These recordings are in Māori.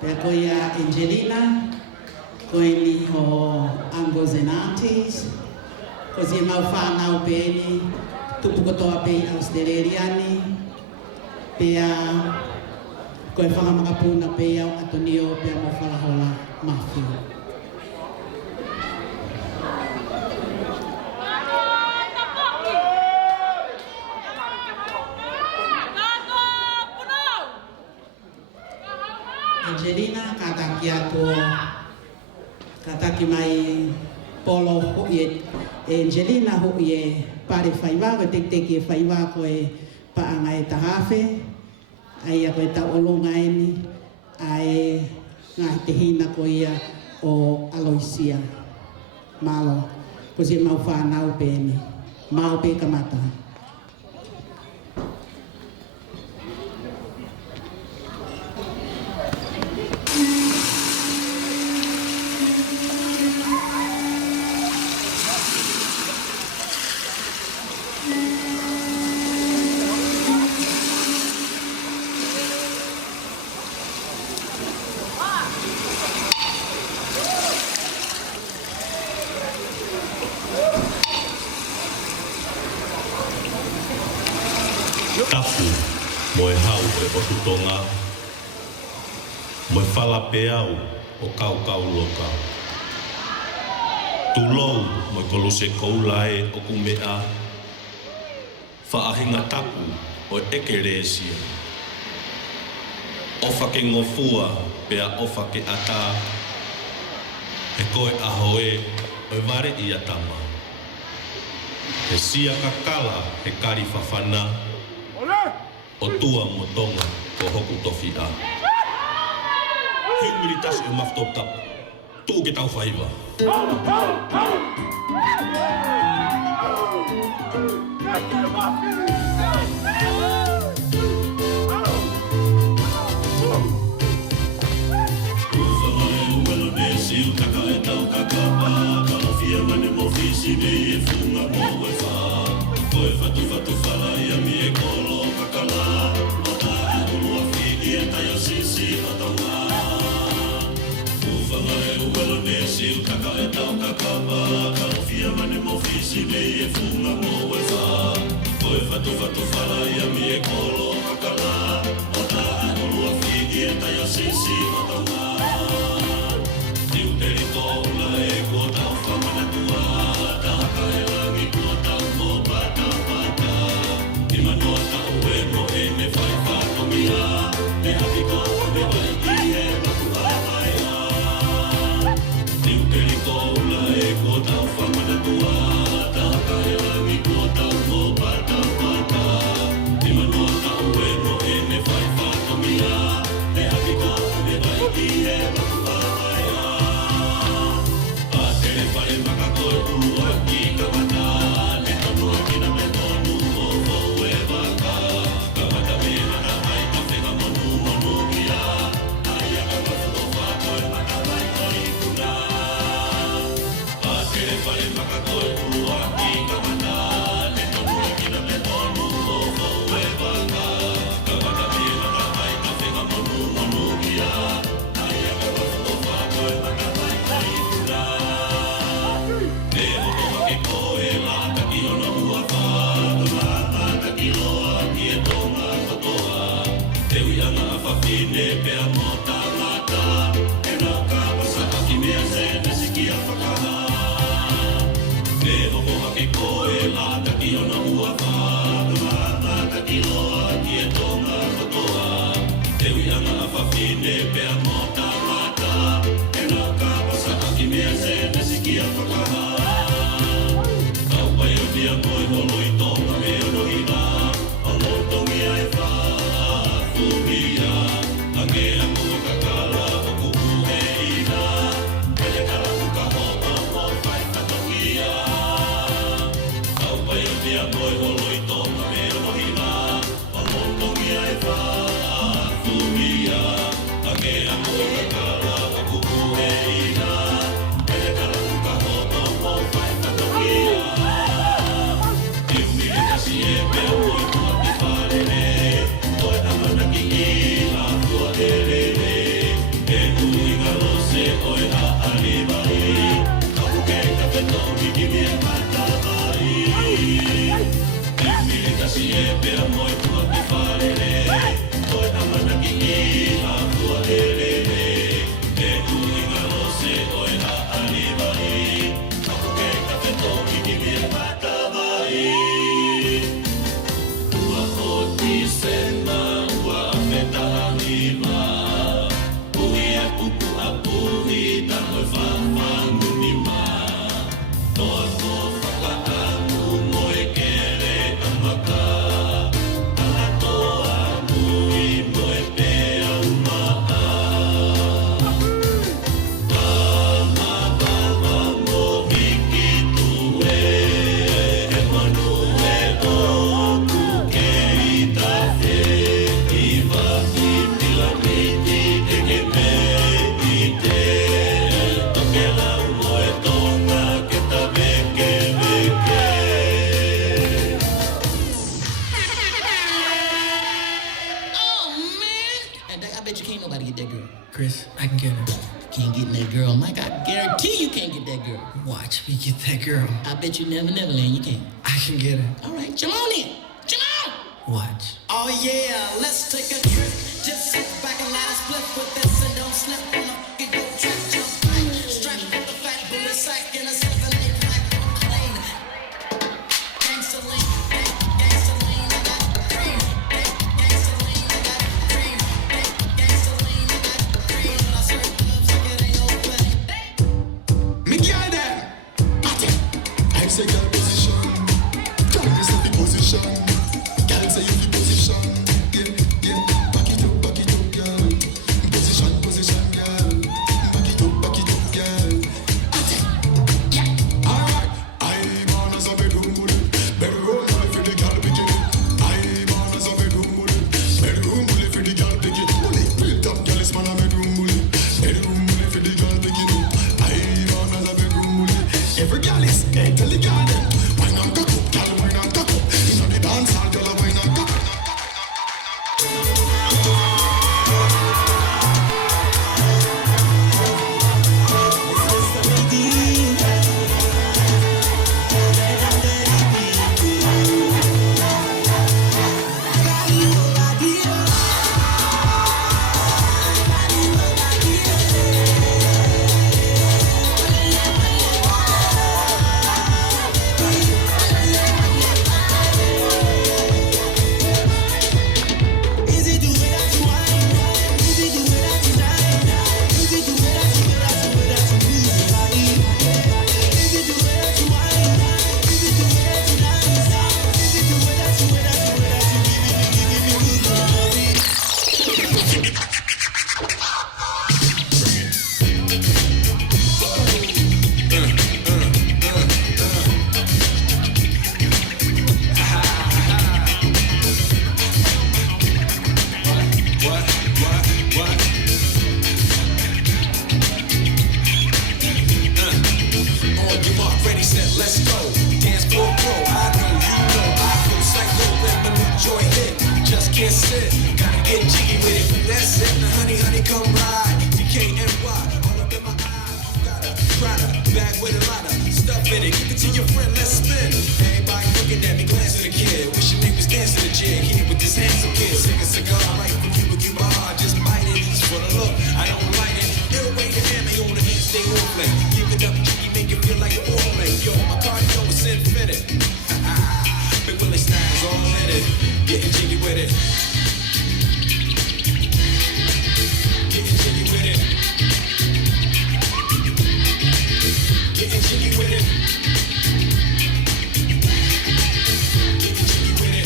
Pea ko ia Angelina, ko ni ho uncles and aunties, ko si mau whanau pe ni, tupu kotoa pe Australiani, pea ko e whakamakapuna pe au atonio pea mo whalahola mawhi. Angelina kataki ako kataki mai polo hoye Angelina hoye pare whaiwa ko teki e whaiwa ko e paanga e tahafe ai ako e tau olonga e ni ai ngai te hina ko ia o Aloisia malo ko si mau whanau pe ni mau pe kamata. Tapu, mo e hau e o tutonga, mo e whala pe au o kau loka. Tulou mo e kolose koulae o kumea, whaahinga tapu o ekeresia. Ofa ke ngofua pea ofa ke ata, e koe ahoe o e ware I atama. E sia kakala e kari whawhana, o tua motonga ko hoku tofi a. Hiumiri tasu e maftop tap, tuu ke tau whaiva. Siu taka e tau kakapa, kalawhia mane mo fisi me e funga mo e wha. Koe whatu whala ia mi e kolo kakala, o ta ulua whiki e tai o sisi whataunga. Uwhanga e uwelo ne siu taka e tau kakapa, kalawhia mane mo fisi me e funga mo e wha. Koe whatu whala ia mi e kolo kakala, o ta ulua whiki e tai o sisi whataunga. Koula e kua tau whamana tua, tahaka e langi kua tau mo pata pata. I manoa tau e no e me whai whatomia, me haki koua me waiki e maku hawaia. Tiukeri koula e kua tau whamana tua, tahaka e langi kua tau mo pata pata. I manoa tau e no e me whai whatomia, me haki koua me waiki e maku hawaia. Whare maka koe ulua ki kamata, le tanua kina me tonu o fau e waka. Kamata me hana mai ka whenga monu kia, ai aka wafu o whakoe maka mai koi kuna. Whare maka koe ulua ki kamata, le tanua kina me tonu o fau e waka. Kamata me hana mai ka whenga monu kia, ai aka wafu o whakoe maka mai koi kuna. E hotoa ke koe la taki ona ua whātua, la taki loa ki e tonga kotoa. Te uianga a whawhine pea mo tangata, e nā ka pasaka ki mea se nesiki a whakaha. E hotoa ke koe la taki ona ua whātua, la taki loa ki e tonga kotoa. Te uianga a whawhine pea mo tangata, e nā ka pasaka ki mea se nesiki a whakaha. Ia koe holo I tonga me orohina, a lotongi ai whātumia. Ange a mua kakala o kuku he ina, pele kara uka hoto o whai whatongia. Taupai o ia koe holo I tonga me orohina, a lotongi ai whātumia. Ange a mua nobody get that girl. Chris, I can get her. Can't get that girl. Mike, I guarantee you can't get that girl. Watch me get that girl. I bet you never land. You can't. I can get her. All right, come on in. Come on. Watch. Oh yeah, let's take a trip. Just sit back and let us flip with this and don't slip on a fucking go track. Jump right, strapped with a fat bullet sack and a 7-8 black clean. Gangsta lean, gangsta lean, I got cream. Gangsta lean, I got cream. Gangsta lean, I got cream. I serve clubs like it ain't no play. Me girl them. I say girl position. Girl you say the position. Girl say you the position. Yeah. Back it up, girl. Position, girl. Back it up, girl. Alright. I born as a bedroom bully. Bedroom bully for the girl bikini. I born as a bedroom bully. Bedroom bully for the girl bikini. Bully. Built up girl is man a bedroom bully. Bedroom bully for the girl bikini. I born as a bedroom bully. Every girl is tell the girl them. Why not cock up, girl? Why not cock up? Inna the dance hall, girl, why not cock up? On your mark, ready, set, let's go. Dance floor pro, I know, you know. I feel psycho, let the new joy hit. Just can't sit, gotta get jiggy with it. That's it, now honey, come ride. DKNY, all up in my eye. Got a Prada, bag with a lot of stuff in it. Give it to your friend, let's spin. Everybody looking at me, glance at the kid. Wish your name was dancing the jig. Here with this handsome kid. Sick a cigar, right from you, but give my heart, just bite it. Just for the look, I don't like it. Ill way to hammer on the hand, stay on play. Give it up, jiggy, make it feel like an oil. Yo, my cardio is infinite. Big Willie Styles all in it. Getting jiggy with it. Getting jiggy with it. Getting jiggy with it. Getting jiggy with it.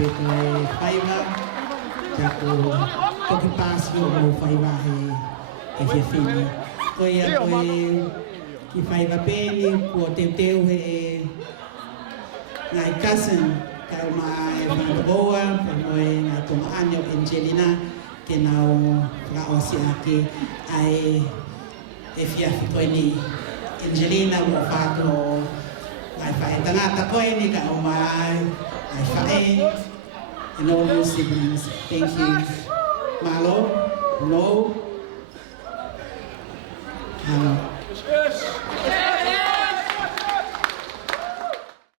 malapit na Faiva. Jako pagkipasyo mo Faiva e Fini. Kaya ko ki Faiva peni ko teu ngai cousin kau mai Vandoa mo ngai tumaanyo Angelina ke nau nga osi ake ai ko ni Angelina mo fato ngai fa tangata ko ni ka umai ai fa and all your siblings. Thank you. Malo, no.